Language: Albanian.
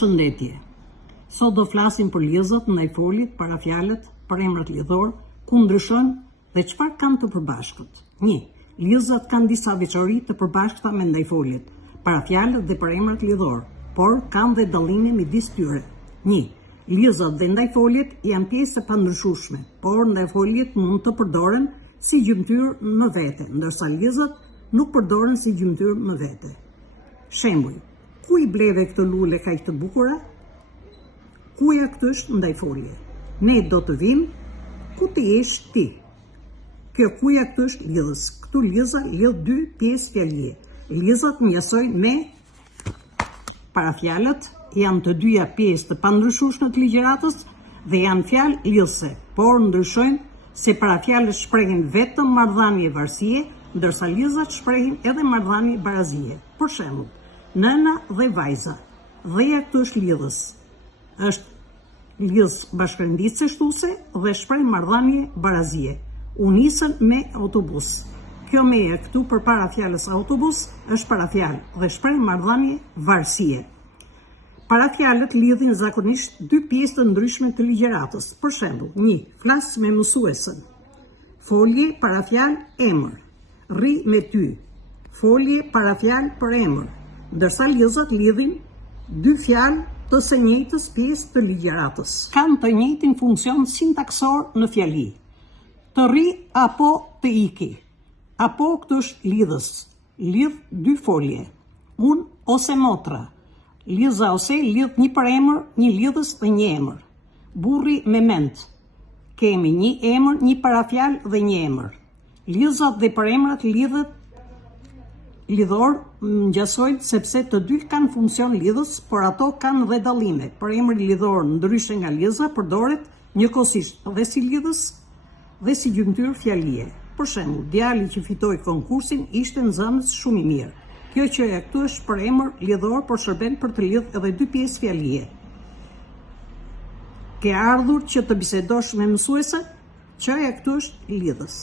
Shëndetje. Sot do flasim për lidhjet ndaj folit, parafjalët, përemrat lidhor, ku ndryshojnë dhe çfarë kanë të përbashkët. 1. Lidhjet kanë disa veçori të përbashkëta me ndajfolit, parafjalët dhe përemrat lidhor, por kanë dhe dallime midis tyre. 1. Lidhjet dhe ndajfolit janë pjesë e pandryshueshme, por ndajfolit mund të përdoren si gjymtyr në vete, ndërsa lidhjet nuk përdoren si gjymtyr në vete. Shembull: ku i bleve këtë lule kaq të bukura? Kuja këtë është ndajfolje. Ne do të vim, ku të jesh ti? Kjo kuja këtë është lidhës. Këtu lidhja lidh dy pjesë fjalie. Lidhat njësoj me parafjalët, janë të dyja pjesë të pandryshueshme të ligjëratës dhe janë fjalë lidhëse, por ndryshojnë se parafjalët shprehin vetëm marrëdhënie varësie, ndërsa lidhat shprehin edhe marrëdhënie barazie. Për shembull, nëna dhe vajza. Dheja këtu është lidhës. Është lidhës bashkërënditëse shtuese dhe shpreh marrëdhënie barazie. U nisën me autobus. Kjo meje këtu përpara fjalës autobus është parafjalë dhe shpreh marrëdhënie varësie. Parafjalët lidhin zakonisht dy pjesë të ndryshme të ligjëratës. Për shembull, 1. Flas me mësuesën. Folje, parafjalë, emër. Rri me ty. Folje, parafjalë, për emër. Ndërsa lidhat lidhin dy fjalë të së njëjtës pjesë të ligjëratës. Kanë të njëjtin funksion sintaksor në fjali. Të rri apo të iki. Apo këtu është lidhës. Lidh dy folje. Unë ose motra. Lidhja ose lidh një përemër, një lidhës dhe një emër. Burri me mend. Kemi një emër, një parafjalë dhe një emër. Lidhat dhe përemrat lidhor ngjasojnë sepse të dy kanë funksion lidhës, por ato kanë dhe dallime. Përemri lidhor ndryshe nga lidhja përdoret njëkohësisht dhe si lidhës dhe si gjymtyr fjalie. Për shembull, djali që fitoi konkursin ishte nxënës shumë i mirë. Kjo qëja këtu është përemër lidhor, por shërben për të lidhë edhe dy pjesë fjalie. Ke ardhur që të bisedosh me mësuesën? Qëja këtu është lidhës.